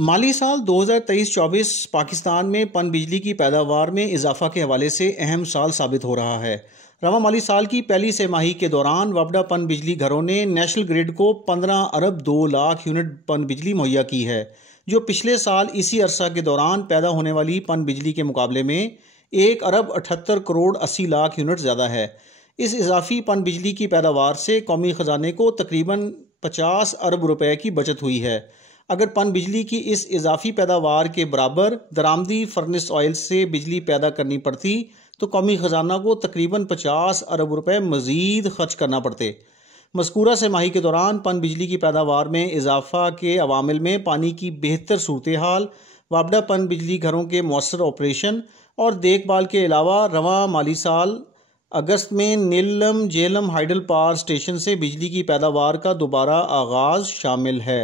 माली साल 2023-24 पाकिस्तान में पनबिजली की पैदावार में इजाफा के हवाले से अहम साल साबित हो रहा है। रवा माली साल की पहली तिमाही के दौरान वबडा पनबिजली घरों ने नेशनल ग्रिड को 15 अरब 2 लाख यूनिट पनबिजली मुहैया की है, जो पिछले साल इसी अरसा के दौरान पैदा होने वाली पनबिजली के मुकाबले में 1 अरब 78 करोड़ 80 लाख यूनिट ज़्यादा है। इस इजाफी पनबिजली की पैदावार से कौमी ख़जाने को तकरीबन 50 अरब रुपए की बचत हुई है। अगर पनबिजली की इस इजाफी पैदावार के बराबर दरामदी फर्नेस ऑयल से बिजली पैदा करनी पड़ती तो कौमी ख़जाना को तकरीबन 50 अरब रुपए मज़ीद खर्च करना पड़ते। मज़कूरा तिमाही के दौरान पनबिजली की पैदावार में इजाफा के अवामिल में पानी की बेहतर सूरत हाल, वापडा पनबिजली घरों के मौसर ऑपरेशन और देखभाल के अलावा रवा माली साल अगस्त में नीलम जेलम हाइडल पावर स्टेशन से बिजली की पैदावार का दोबारा आगाज़ शामिल है।